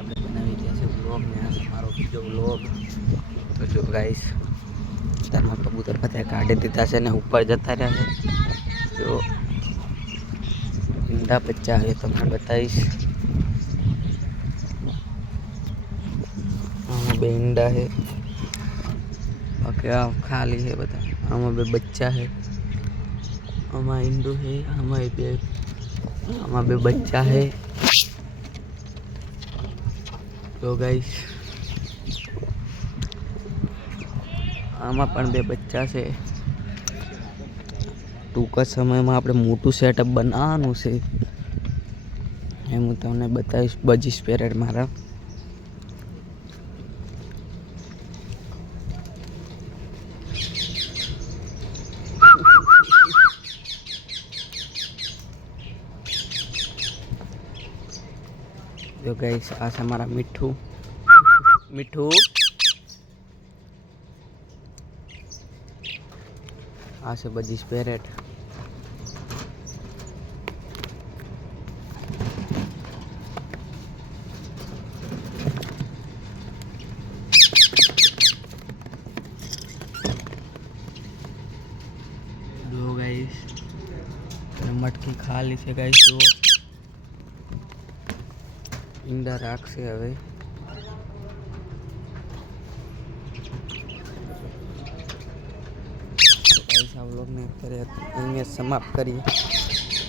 આપણે બનાવી રહ્યા છે વ્લોગ ને આ છે મારો બીજો વ્લોગ. તો જો ગાઈસ તારમાં કબૂતર બધા કાઢી દીધા છે ને ઉપર જતા રહ્યા છે. જો ઈંડા બચ્ચા આવે તમને બતાવીશ. આમાં બે ઈંડા છે, બાકી આ ખાલી છે બધા. આમાં બે બચ્ચા છે, આમાં ઈંડું છે, આમાં બે બચ્ચા છે. જો ગાઈસ આમાં પણ બે બચ્ચા છે. ટૂંક જ સમયમાં આપણે મોટું સેટઅપ બનાવવાનું છે એમ હું તમને બતાવીશ. બજી સ્પેરેટ મારા જો ગાઈસ આ છે મારા મીઠું. આ છે બજી સ્પેરેટ. જો ગાઈસ મટકી ખાલી છે ગાઈસ. જો ઈંડા રાખશે હવે. ગાઈસ આ વ્લોગને અત્યારે અહીંયા સમાપ્ત કરીએ.